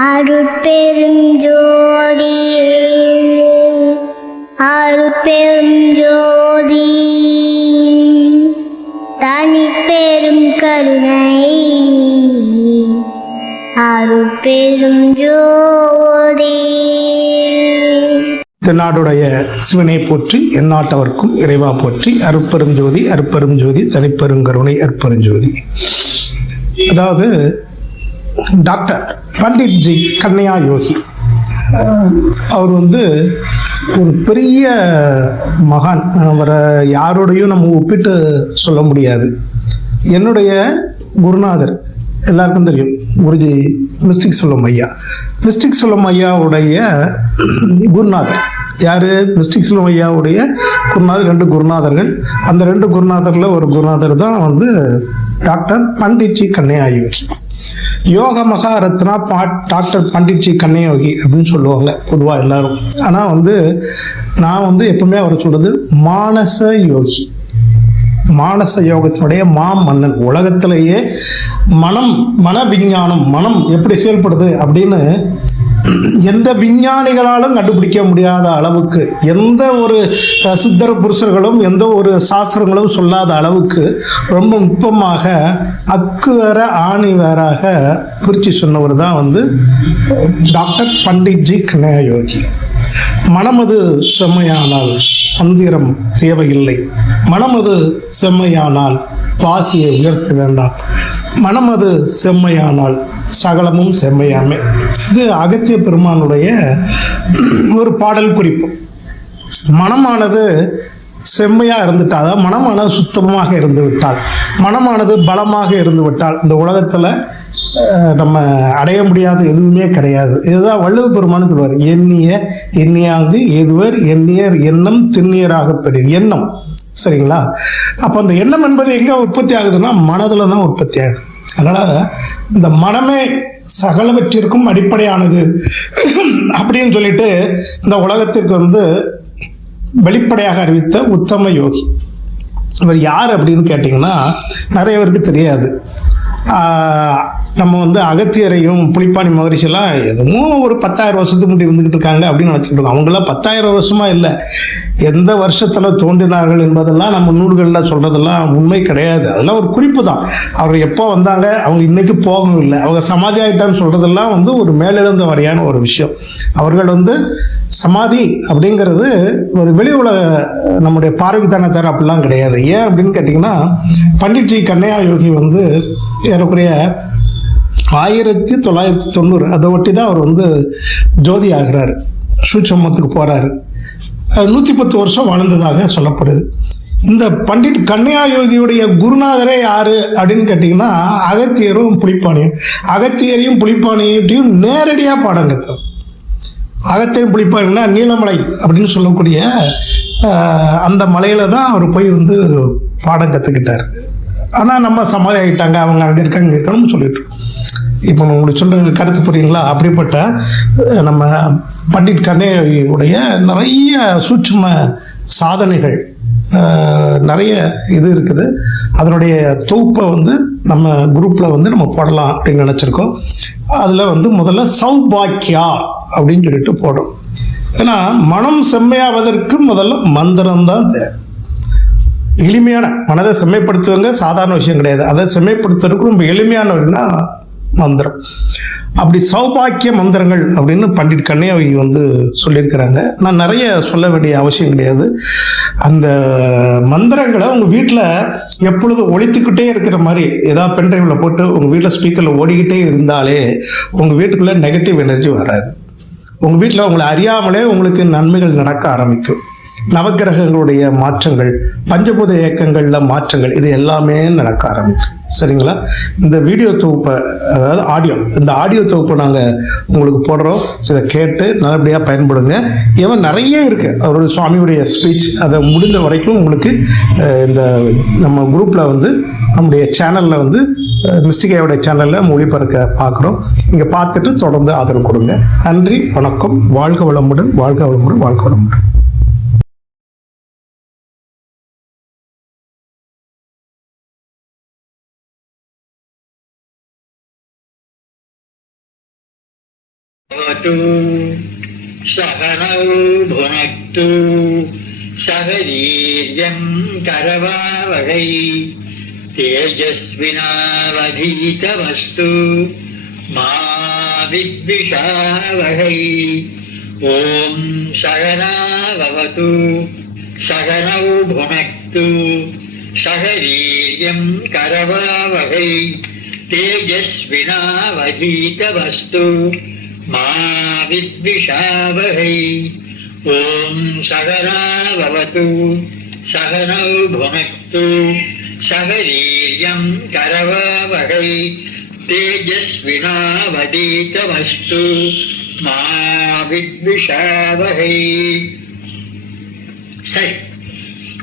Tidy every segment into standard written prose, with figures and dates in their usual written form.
அருட்பெரும் ஜோதி அருட்பெரும் ஜோதி தனிப்பெரும் கருணை அருட்பெரும் ஜோதி. தென்னாடுடைய சிவனை போற்றி எந்நாட்டவர்க்கும் இறைவா போற்றி. அருட்பெரும் ஜோதி அருட்பெரும் ஜோதி தனிப்பெருங்கருணை அருட்பெருஞ்சோதி. அதாவது டாக்டர் பண்டிட் ஜி கண்ணையா யோகி அவர் ஒரு பெரிய மகான். அவரை யாரோடையும் நம்ம ஒப்பிட்டு சொல்ல முடியாது. என்னுடைய குருநாதர் எல்லாருக்கும் தெரியும், குருஜி மிஸ்டிக் சொல்லம் ஐயா. மிஸ்டிக் சொல்லம் ஐயாவுடைய குருநாதர் யாரு? மிஸ்டிக் சொல்லம் ஐயாவுடைய குருநாதர். 2 குருநாதர்கள். அந்த 2 குருநாதரில் ஒரு குருநாதர் தான் டாக்டர் பண்டிட் ஜி கண்ணையா யோகி. யோக மகாரத்னா டாக்டர் பண்டிட் ஜி கண்ணையா யோகி அப்படின்னு சொல்லுவாங்க பொதுவாக எல்லாரும். ஆனால் நான் எப்பவுமே அவரை சொல்றது மானச யோகி. மானச யோகத்தினுடைய மாமன்னன். உலகத்திலேயே மன விஞ்ஞானம், மனம் எப்படி செயல்படுது அப்படின்னு எந்த விஞ்ஞானிகளாலும் கண்டுபிடிக்க முடியாத அளவுக்கு, எந்த ஒரு சித்தர் புருஷர்களும் எந்த ஒரு சாஸ்திரங்களும் சொல்லாத அளவுக்கு ரொம்ப நுட்பமாக அக்கு வேற ஆணி வேறாக பிரித்து சொன்னவர் தான் டாக்டர் பண்டிட் ஜி கண்ணையா யோகி. மனமது செம்மையானால் மந்திரம் தேவையில்லை, மனமது செம்மையானால் வாசியை உயர்த்த வேண்டாம், மனமது செம்மையானால் சகலமும் செம்மையாமே. இது அகத்திய பெருமானுடைய ஒரு பாடல் குறிப்பு. மனமானது செம்மையாக இருந்துட்டால், அதாவது மனமானது சுத்தமாக இருந்து விட்டால், மனமானது பலமாக இருந்து விட்டால் இந்த உலகத்தில் நம்ம அடைய முடியாத எதுவுமே கிடையாது. இதுதான் வள்ளுவ பெருமான்னு சொல்லுவார். எண்ணியாங்கு எதுவர் எண்ணியர் எண்ணம் திண்ணியராக பெறும். எண்ணம், சரிங்களா? அப்போ அந்த எண்ணம் என்பது எங்கே உற்பத்தி ஆகுதுன்னா மனதில் தான் உற்பத்தி ஆகுது. அதனால் இந்த மனமே சகலவற்றிற்கும் அடிப்படையானது அப்படின்னு சொல்லிட்டு இந்த உலகத்திற்கு வெளிப்படையாக அறிவித்த உத்தம யோகி. இவர் யார் அப்படின்னு கேட்டிங்கன்னா நிறைய பேருக்கு தெரியாது. நம்ம அகத்தியரையும் புலிப்பாணி மகரிஷியெல்லாம் எதுவும் ஒரு 10,000 வருஷத்துக்கு முன்னாடி இருந்துகிட்டு இருக்காங்க அப்படின்னு நினச்சிக்கிட்டு இருக்கோம். அவங்களாம் 10,000 வருஷமா இல்லை, எந்த வருஷத்தில் தோன்றினார்கள் என்பதெல்லாம் நம்ம நூல்களில் சொல்கிறதெல்லாம் உண்மை கிடையாது. அதெல்லாம் ஒரு குறிப்பு தான். அவர் எப்போ வந்தாங்க, அவங்க இன்னைக்கு போகவும் இல்லை, அவங்க சமாதி ஆகிட்டான்னு சொல்கிறதெல்லாம் ஒரு மேலெழுந்த வரையான ஒரு விஷயம். அவர்கள் சமாதி அப்படிங்கிறது ஒரு வெளி உலக நம்முடைய பார்வைக்கு தானே தர, அப்படிலாம் கிடையாது. ஏன் அப்படின்னு கேட்டிங்கன்னா பண்டிட் ஜி கண்ணையா யோகி ஏறக்குறைய 1990 அதை ஒட்டி தான் அவர் ஜோதி ஆகிறாரு, சூட்சமத்துக்கு போகிறாரு. 110 வருஷம் வாழ்ந்ததாக சொல்லப்படுது. இந்த பண்டிட் கண்ணையா யோகியுடைய குருநாதரே யாரு அப்படின்னு கேட்டிங்கன்னா அகத்தியரும் புலிப்பாணியும். அகத்தியரையும் புலிப்பாணியும் நேரடியாக பாடம் கற்றோம். அகத்தியரும் புலிப்பாணின்னா நீலமலை அப்படின்னு சொல்லக்கூடிய அந்த மலையில தான் அவர் போய் பாடம் கற்றுக்கிட்டார். ஆனால் நம்ம சமாதி ஆகிட்டாங்க, அவங்க அங்கே இருக்காங்க இங்கே இருக்கணும்னு சொல்லிட்டு. இப்போ உங்களுக்கு சொல்கிறது கருத்து புரியுங்களா? அப்படிப்பட்ட நம்ம பண்டிட் கண்ணையாவுடைய நிறைய சூட்சும சாதனைகள் நிறைய இது இருக்குது. அதனுடைய தொகுப்பை நம்ம குரூப்பில் நம்ம போடலாம் அப்படின்னு நினச்சிருக்கோம். அதில் முதல்ல சௌபாக்கியா அப்படின்னு சொல்லிட்டு போடுறோம். ஏன்னா மனம் செம்மையாவதற்கு முதல்ல மந்திரம்தான் தேவை. எளிமையான மனதை செம்மைப்படுத்துவங்க சாதாரண விஷயம் கிடையாது. அதை செம்மைப்படுத்துறதுக்கு ரொம்ப எளிமையான மந்திரம். அப்படி சௌபாக்கிய மந்திரங்கள் அப்படின்னு பண்டிட் கண்ணையா சொல்லியிருக்கிறாங்க. நான் நிறைய சொல்ல வேண்டிய அவசியம் கிடையாது. அந்த மந்திரங்களை உங்கள் வீட்டில் எப்பொழுது ஒழித்துக்கிட்டே இருக்கிற மாதிரி ஏதாவது பென்ட்ரைவில் போட்டு உங்கள் வீட்டில் ஸ்பீக்கரில் ஓடிக்கிட்டே இருந்தாலே உங்கள் வீட்டுக்குள்ளே நெகட்டிவ் எனர்ஜி வராது. உங்கள் வீட்டில் உங்களை அறியாமலே உங்களுக்கு நன்மைகள் நடக்க ஆரம்பிக்கும். நவக்கிரகங்களுடைய மாற்றங்கள், பஞ்சபூத இயக்கங்களில் மாற்றங்கள், இது எல்லாமே நடக்க ஆரம்பிக்கும். சரிங்களா? இந்த வீடியோ தொகுப்பை, அதாவது இந்த ஆடியோ தொகுப்பை நாங்கள் உங்களுக்கு போடுறோம். இதை கேட்டு நல்லபடியாக பயன்படுங்க. ஏன் நிறைய இருக்குது அவருடைய சுவாமியுடைய ஸ்பீச். அதை முடிந்த வரைக்கும் உங்களுக்கு இந்த நம்ம குரூப்பில் நம்முடைய சேனலில் மிஸ்டிகையோடைய சேனலில் ஒளிபரப்ப பார்க்குறோம். இங்கே பார்த்துட்டு தொடர்ந்து ஆதரவு கொடுங்க. நன்றி, வணக்கம். வாழ்க வளமுடன், வாழ்க வளமுடன், வாழ்க வளமுடன். भवतु सहनौ भुनक्तु सह वीर्यं करवावहै तेजस्विनावधीतमस्तु मा विद्विषावहै ॐ सहना भवतु सहनौ भुनक्तु सह वीर्यं करवावहै तेजस्विनावधीतमस्तु मा विद्विषावहै ॐ सहना भवतु सहनौ भुनक्तु सह वीर्यं करवावहै तेजस्विनावधीतमस्तु मा विद्विषावहै. சரி,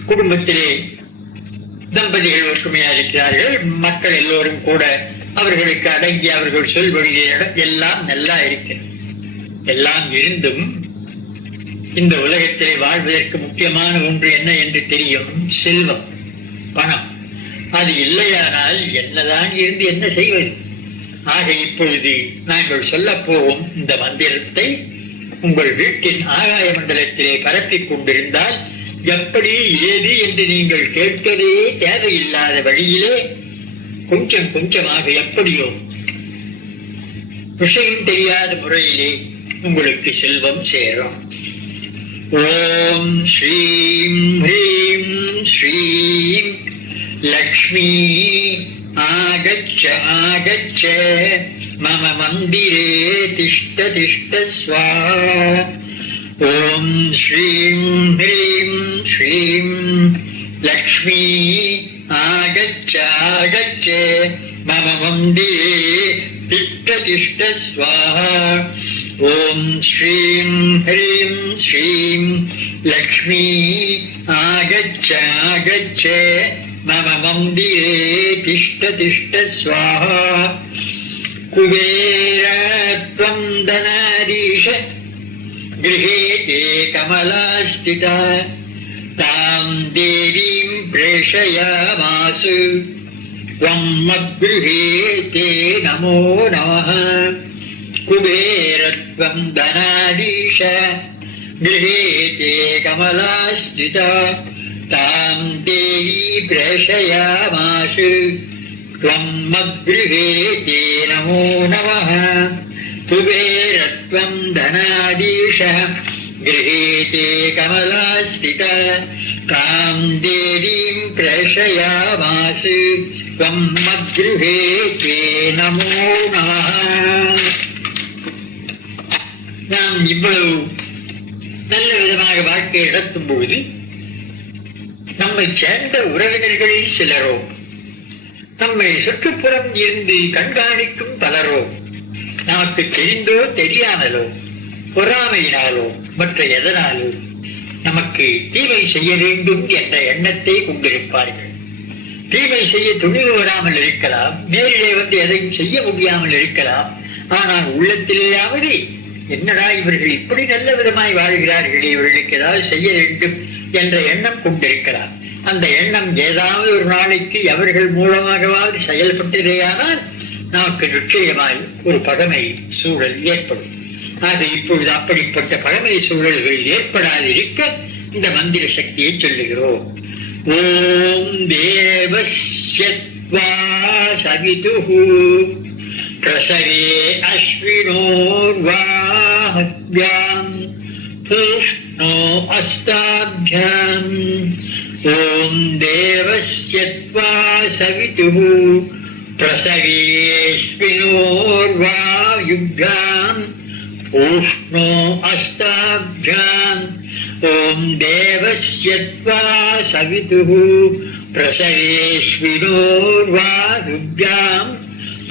குடும்பத்திலே தம்பதிகள் ஒற்றுமையா இருக்கிறார்கள். மக்கள் எல்லோரும் கூட அவர்களுக்கு அடங்கி அவர்கள் சொல்வழியே எல்லாம் நல்லா இருக்கிறது. எல்லாம் இருந்தும் இந்த உலகத்திலே வாழ்வதற்கு முக்கியமான ஒன்று என்ன என்று தெரியும்? செல்வம், பணம். அது இல்லையானால் என்னதான் இருந்து என்ன செய்வது? ஆக இப்பொழுது நாங்கள் சொல்ல போகும் இந்த மந்திரத்தை உங்கள் வீட்டின் ஆகாய மண்டலத்திலே பரப்பிக் கொண்டிருந்தால் எப்படி ஏது என்று நீங்கள் கேட்கவே தேவையில்லாத வழியிலே கொஞ்சம் கொஞ்சமாக எப்படியோ விஷயம் தெரியாத முறையிலே உங்களுக்கு செல்வம் சேரும். ஓம் ஸ்ரீம் ஹ்ரீம் ஸ்ரீம் லக்ஷ்மி ஆகச்ச ஆகச்ச மம மந்திரே திஷ்ட திஷ்ட ஸ்வாஹா. ஓம் ஸ்ரீம் ஹ்ரீம் ஸ்ரீம் லக்ஷ்மி ஆகச்ச ஆகச்ச மம மந்திரே திஷ்ட திஷ்ட ஸ்வாஹா. ஓம் ஸ்ரீம் ஹ்ரீம் ஸ்ரீம் லக்ஷ்மி ஆகச்ச ஆகச்ச மம மந்திரே திஷ்ட திஷ்ட ஸ்வாஹா. குபேரத்வம் தனாதீஷ गृहे ते कमलास्थिता तां देवीं प्रेषयामासु त्वं मद्गृहे ते नमो नमः. कुबेरत्वं धनाधीश गृहे ते कमलास्थिता तां देवी प्रेषयामासु त्वं मद्गृहे ते नमो नमः. कुबेरत्वं धनाधीश गृहे ते कमलास्थिता तां देवीं प्रेषयामासु त्वं मद्गृहे ते नमो नमः. நாம் இவ்வளவு நல்ல விதமாக வாழ்க்கையை நடத்தும் பொழுது நம்மை சேர்ந்த உறவினர்களில் சிலரோ, நம்மை சுற்றுப்புறம் இருந்து கண்காணிக்கும் பலரோ, நமக்கு தெரிந்தோ தெரியாமலோ பொறாமையினாலோ மற்ற எதனாலோ நமக்கு தீமை செய்ய வேண்டும் என்ற எண்ணத்தை கொண்டிருப்பார்கள். தீமை செய்ய துணிவு வராமல் இருக்கலாம், நேரிலே வந்து எதையும் செய்ய முடியாமல் இருக்கலாம். ஆனால் உள்ளத்திலேயாவது என்னடா இவர்கள் இப்படி நல்ல விதமாய் வாழ்கிறார்களே, இவர்களுக்கு ஏதாவது செய்ய வேண்டும் என்ற எண்ணம் கொண்டிருக்கலாம். அந்த எண்ணம் ஏதாவது ஒரு நாளைக்கு அவர்கள் மூலமாகவாது செயல்பட்டதேயானால் நமக்கு நிச்சயமாய் ஒரு பகைமை சூழல் ஏற்படும். அது இப்பொழுது அப்படிப்பட்ட பகைமை சூழல்கள் ஏற்படாதிருக்க இந்த மந்திர சக்தியை சொல்லுகிறோம். ஓம் தேவஸ்யத்வா சவிதுஹு பிரசவே அஸ்வினோர்வாஹ்யாம் பூஷ்ணோ அஸ்தாப்யாம். ஓம் தேவஸ்யத்வா சவிதுஹு प्रसवेश्विनोर्वायुभ्याम् पूष्णो अस्ताभ्याम्. ॐ देवस्य त्वा सवितुः प्रसवेश्विनोर्वायुभ्याम्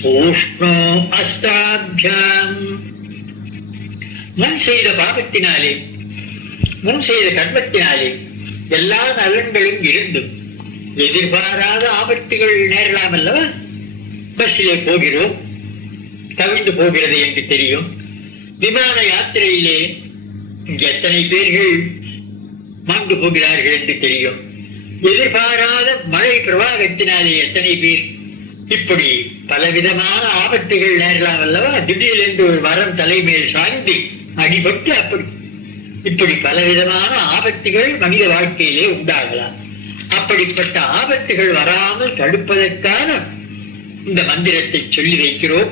पूष्णो अस्ताभ्याम्. முன் செய்த பாவத்தினாலே, முன் செய்த கர்மத்தினாலே எல்லா நலன்களும் இருந்தும் எதிர்பாராத ஆபத்துகள் நேரலாம் அல்லவா? பஸ்ஸிலே போகிறோம், கவிழ்ந்து போகிறது என்று தெரியும். விமான யாத்திரையிலே எத்தனை பேர்கள் மாண்டு போகிறார்கள் என்று தெரியும். எதிர்பாராத மழை பிரவாகத்தினாலே எத்தனை பேர் இப்படி பலவிதமான ஆபத்துகள் நேரலாம் அல்லவா? திடீரென்று ஒரு மரம் தலைமையில் சாய்ந்து அடிபட்டு அப்படி இப்படி பலவிதமான ஆபத்துகள் மனித வாழ்க்கையிலே உண்டாகலாம். அப்படிப்பட்ட ஆபத்துகள் வராமல் தடுப்பதற்கான இந்த மந்திரத்தை சொல்லி வைக்கிறோம்.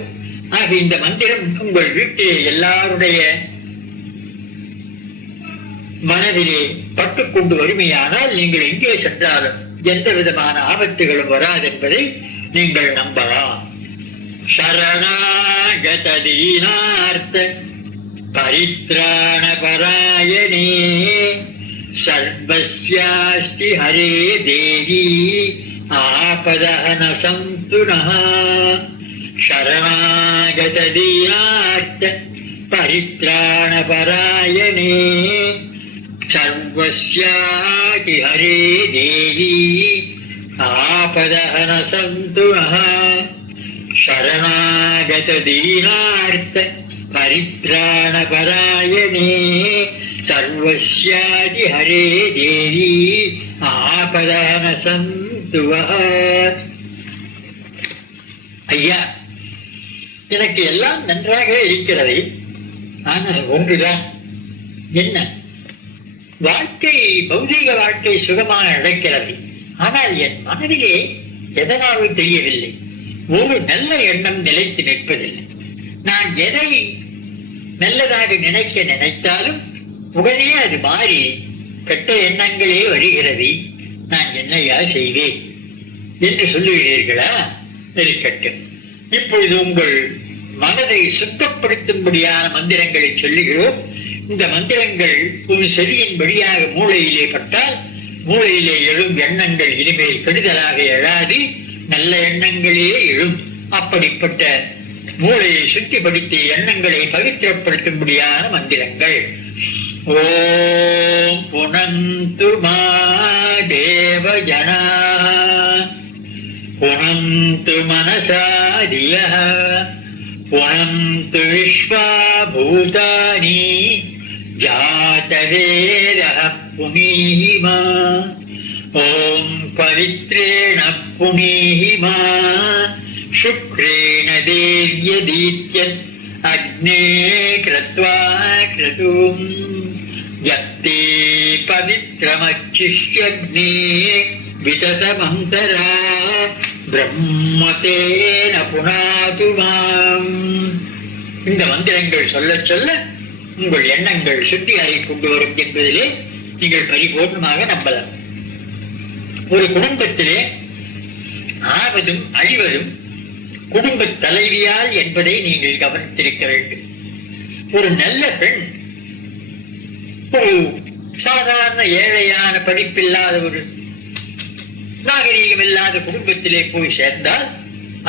ஆக இந்த மந்திரம் உங்கள் வீட்டிலே எல்லாருடைய மனதிலே பட்டுக்கொண்டு வறுமையானால் நீங்கள் எங்கே சென்றாலும் எந்த விதமான ஆபத்துகளும் வராது என்பதை நீங்கள் நம்பலாம். சரணாகத தீனார்த்த பரித்ராண பராயணே சர்வஸ்யாஸ்தி ஹரே தேவி ஆபதஹன சந்துனஹ. சரணாகத தீனார்த்த பரித்ராண பராயணே சர்வஸ்யாஸ்தி ஹரே தேவி ஆபதஹன சந்துனஹ. சரணாகத தீனார்த்த பரித்ராண பராயணே சர்வஸ்யாதி ஹரே தேவி ஆபதஹன சந்துவஹ. ஐயா, எனக்கு எல்லாம் நன்றாக இருக்கிறது. ஆனால் ஒன்றுதான், என்ன? வாழ்க்கை, பௌதீக வாழ்க்கை சுகமாக நடக்கிறது. ஆனால் என் மனதிலே எதனாலும் தெரியவில்லை, ஒரு நல்ல எண்ணம் நிலைத்து நிற்பதில்லை. நான் எதை நல்லதாக நினைத்தாலும் உடனே அது மாறி கெட்ட எண்ணங்களே வருகிறது. நான் என்னையா செய்வேன் என்று சொல்லுகிறீர்களா? இருக்கட்டும். இப்பொழுது உங்கள் மனதை சுத்தப்படுத்தும்படியான மந்திரங்களை சொல்லுகிறோம். இந்த மந்திரங்கள் ஒரு செவியின் வழியாக மூளையிலே பட்டால் மூளையிலே எழும் எண்ணங்கள் இனிமேல் கெடுதலாக எழாது, நல்ல எண்ணங்களே எழும். அப்படிப்பட்ட மூளையை சுத்திப்படுத்திய எண்ணங்களை பவித்திரப்படுத்தும்படியான மந்திரங்கள். ஓம் புனந்து மா தேவஜனா புனந்து மனசாதிய புனந்து விஸ்வா பூதானி ஜாதவேதः புனீமா. ஓம் பவித்ரேண புனீமா சுக்ரேண தேவ்யதீத்யத் அக்னே கிருத்வா கிருதும் யக்தே பவித்ரமச்சிஷ்யக்னே விததமந்தரா பிரம்மதேன புனாது மாம். இந்த மந்திரங்கள் சொல்ல சொல்ல உங்கள் எண்ணங்கள் சுத்தியாகி கொண்டு வரும் என்பதிலே நீங்கள் பரிபூர்ணமாக நம்பலாம். ஒரு குடும்பத்திலே ஆவதும் அழிவதும் குடும்ப தலைவியால் என்பதை நீங்கள் கவனித்திருக்க வேண்டும். ஒரு நல்ல பெண் ஒரு சாதாரண ஏழையான படிப்பில்லாத ஒரு நாகரீகம் இல்லாத குடும்பத்திலே போய் சேர்ந்தால்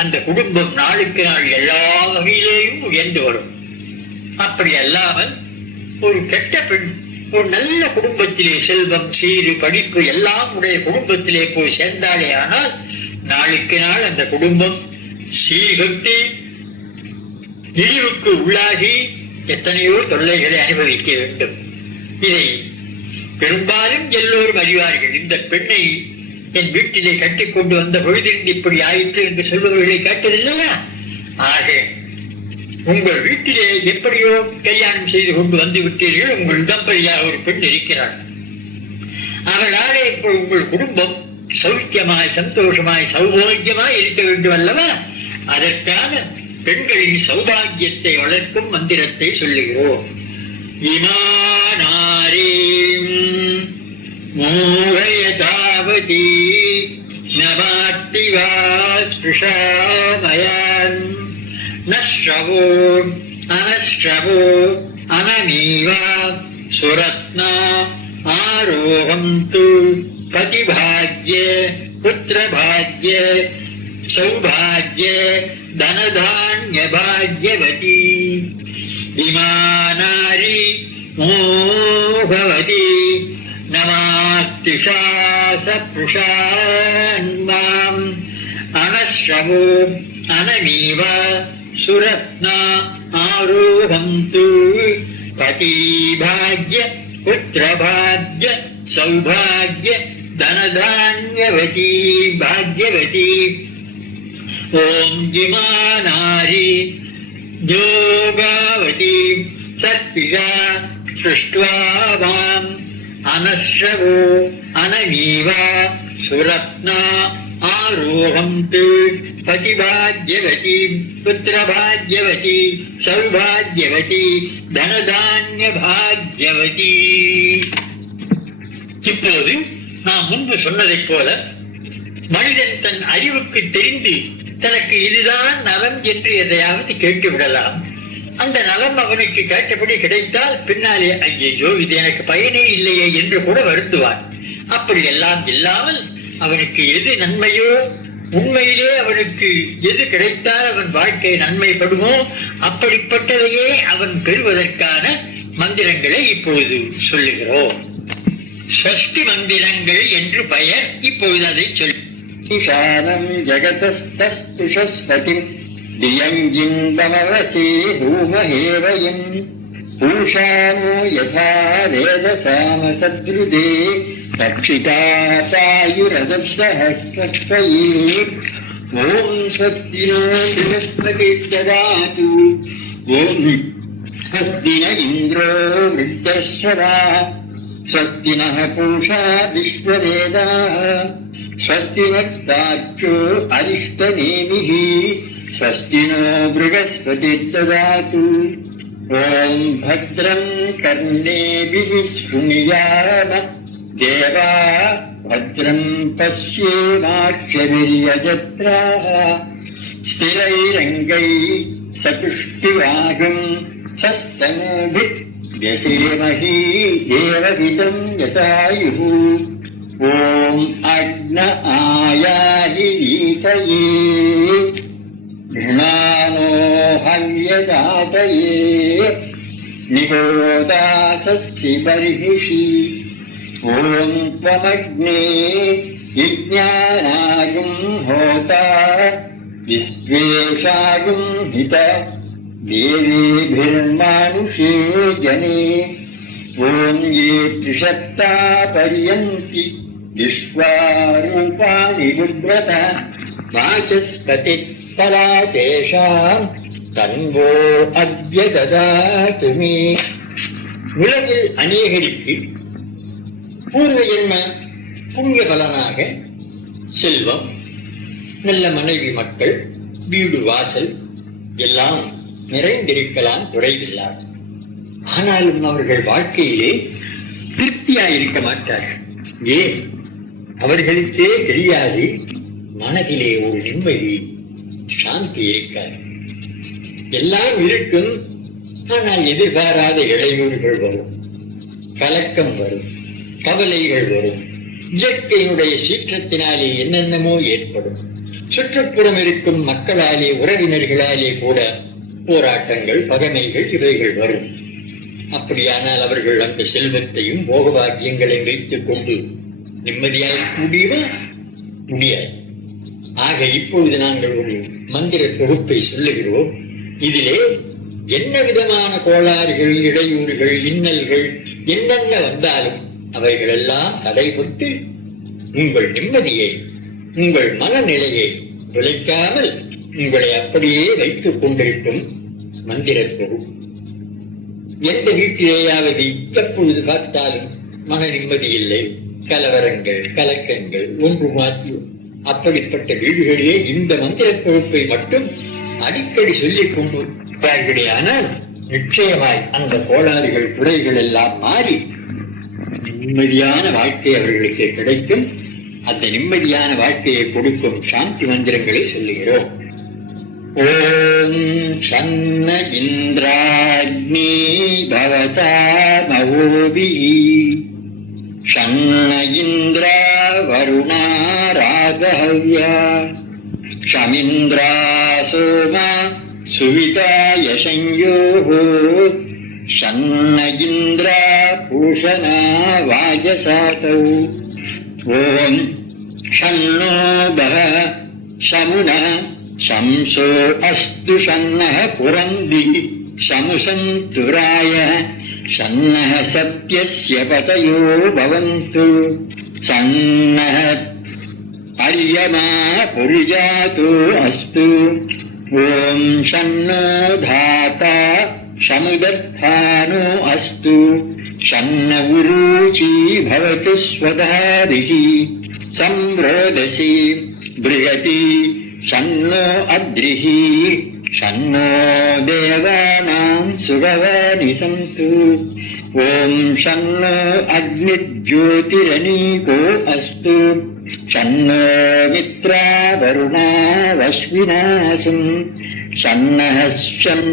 அந்த குடும்பம் நாளுக்கு நாள் எல்லா வகையிலேயும் உயர்ந்து வரும். அப்படி அல்லாமல் ஒரு கெட்ட பெண் ஒரு நல்ல குடும்பத்திலே செல்வம், சீரு, படிப்பு எல்லாம் உடைய குடும்பத்திலே போய் சேர்ந்தாலே ஆனால் நாளுக்கு நாள் அந்த குடும்பம் சீர்கட்டி இழிவுக்கு உள்ளாகி எத்தனையோ தொல்லைகளை அனுபவிக்க வேண்டும். இதை பெரும்பாலும் எல்லோரும் அறிவார்கள். இந்த பெண்ணை என் வீட்டிலே கட்டிக் கொண்டு வந்த பொழுதிருந்து இப்படி ஆயிற்று என்று சொல்பவர்களை கேட்டதில்லையா? ஆக உங்கள் வீட்டிலே எப்படியோ கல்யாணம் செய்து கொண்டு வந்து விட்டீர்கள். உங்கள் தம்பதியாக ஒரு பெண் இருக்கிறாள். அவளாலே இப்போ உங்கள் குடும்பம் சௌக்கியமாய், சந்தோஷமாய், சௌபாகியமாய் இருக்க வேண்டும் அல்லவா? அதற்கான பெண்களின் சௌபாகியத்தை வளர்க்கும் மந்திரத்தை சொல்லுகிறோம். இமானாரீம் மோகயதாவதி நமாத்திவா ஸ்பிருஷாமயான் நஸ்ரவோ அனஸ்ரவோ அனமீவா சுரத்னா ஆரோகந்து பதிபாக்ய புத்திரபாக்ய சௌபாக்ய தனதான்ய பாக்யவதி. இமானாரி மோகவதி நமாத்திஷாசப்ருஷான்மாம் அனஸ்ரவோ அனமீவா சுரத்னா ஆரோகந்து பதிபாக்ய புத்திரபாக்ய சௌபாக்ய தனதான்யவதி பாக்யவதி. ஓம் ஜிமானாரி ஜோகாவதி சத்பிஷா சிருஷ்டுவாம் அனஸ்ரவோ அனநீவா சுரத்னா ஆரோஹந்து பதிபாஜ்யவதி புத்திரபாஜ்யவதி சௌபாஜ்யவதி தனதான்ய பாஜ்யவதி. இப்போது நான் முன்பு சொன்னதைப் போல மனிதன் தன் அறிவுக்கு தெரிந்து தனக்கு இதுதான் நலம் என்று எதையாவது கேட்டு விடலாம். அந்த நலம் அவனுக்கு கேட்டபடி கிடைத்தால் பின்னாலே ஐயோ இது எனக்கு பயனே இல்லையே என்று கூட வருந்துவான். அப்படி எல்லாம் இல்லாமல் அவனுக்கு எது நன்மையோ, உண்மையிலே அவனுக்கு எது கிடைத்தால் அவன் வாழ்க்கை நன்மைப்படுமோ அப்படிப்பட்டதையே அவன் பெறுவதற்கான மந்திரங்களை இப்பொழுது சொல்லுகிறோம். ஸ்வஸ்தி மந்திரங்கள் என்று பெயர். இப்பொழுது அதை சொல். ஈசானம் ஜகதஸ்தஸ்துஷஸ்பதிம் தியங்கிந்தமவசி தூமஹேவயம் பூஷாமோ யதா வேதசாம சத்ருதே தக்ஷிதாசாயுரதஸ்தஹஸ்ரஸ்வயே. ஓம் ஸ்வஸ்தினோ ப்ரஹஸ்பதி ததாது. ஓம் ஸ்வஸ்தின இந்திரோ வித்தர்ஷவா. ஸ்வஸ்தி நः பூஷா விஸ்வவேதாः. ஸ்வஸ்தி நஸ்தார்க்ஷோ அரிஷ்டநேமிः. ஸ்வஸ்தி நோ ப்ரஹஸ்பதி ததாது. ஓம் பத்ரம் கர்ணேபிः ஸ்ருணுயாம தேவா. பத்ரம் பஷ்யேமாக்ஷவிர்யஜத்ராः. ஸ்திரைரங்கைः சதுஷ்டிவாகம் சஸ்தனூபிः व्यसेमहि देवहितं यतायुः. ॐ अग्न आयाहि नीतये घृणानो हव्यदातये निहोदातस्य बर्हिषि. ॐ त्वमग्ने यज्ञानागुं होता विश्वेशागुं हित देवीभिर्मानुषे जने. ॐ ये त्रिशत्ता पर्यन्ति विश्वारूपाणि विव्रत वाचस्पतित्तला तेषां तन्वो अद्य ददातु मे. உலகில் அநேகருக்கு பூர்வ ஜென்ம புண்ணிய பலனாக செல்வம், நல்ல மனைவி, மக்கள், வீடு வாசல் எல்லாம் நிறைந்திருக்கலாம், குறைவில்லாது. ஆனாலும் அவர்கள் வாழ்க்கையிலே திருப்தியாயிருக்க மாட்டார்கள். ஏன்? அவர்களுக்கே தெரியாது மனதிலே ஒரு நிம்மதி, சாந்தி இருக்காது. எல்லாம் இருக்கும், ஆனால் எதிர்பாராத இடையூறுகள் வரும், கலக்கம் வரும், கவலைகள் வரும். இயற்கையினுடைய சீற்றத்தினாலே என்னென்னமோ ஏற்படும். சுற்றுப்புறம் இருக்கும் மக்களாலே, உறவினர்களாலே கூட போராட்டங்கள், பகைமைகள் இவைகள் வரும். அப்படியானால் அவர்கள் அந்த செல்வத்தையும் போகபாக்கியங்களை வைத்துக் கொண்டு நிம்மதியாக முடியாது. ஆக இப்பொழுது நாங்கள் ஒரு மந்திர தொகுப்பை சொல்லுகிறோம். இதிலே என்ன விதமான கோளாறுகள், இடையூறுகள், இன்னல்கள் என்னென்ன வந்தாலும் அவைகள் எல்லாம் தடைபட்டு உங்கள் நிம்மதியை, உங்கள் மனநிலையை விளைக்காமல் உங்களை அப்படியே வைத்துக் கொண்டிருக்கும் மந்திர தொகுப்பு. எந்த வீட்டிலேயாவது எப்பொழுது பார்த்தாலும் மன நிம்மதி இல்லை, கலவரங்கள், கலக்கங்கள், ஒன்று மாற்றி அப்படிப்பட்ட வீடுகளிலே இந்த மந்திர தொகுப்பை மட்டும் அடிக்கடி சொல்லிக் கொண்டிருப்பார்களே, ஆனால் நிச்சயமாய் அந்த கோளாறுகள், குறைகள் எல்லாம் மாறி நிம்மதியான வாழ்க்கை அவர்களுக்கு கிடைக்கும். அந்த நிம்மதியான வாழ்க்கையை கொடுக்கும் சாந்தி மந்திரங்களை சொல்லுகிறோம். ஓம் சன்ன இந்திராக்னி பவதா மவோபி. சன்ன இந்திரா வருணா ராகவ்யா. ஷமிந்திரா சோமா சுவிதாய சஞ்யோஹோ. சன்ன இந்திரா பூஷணா வாஜசாதௌ. ஓம் ஷன்னோ பவ ஷமுனா शंसो अस्तु शन्नः पुरन्दी शमुसन्तुराय. शन्नः सत्यस्य पतयो भवन्तु. शन्नः अर्यमा पुरुजातो अस्तु ॐ शन्नो धाता समुदत्थानो अस्तु शन्न उरूची भवतु स्वधारिः सम्रोदसी बृहति शन्नो अद्रिः शन्नो देवानां सुभवानि सन्तु ॐ शन्नो अग्निज्योतिरनीको अस्तु शन्नो मित्रा वरुणा वश्विनासन् शन्नः शन्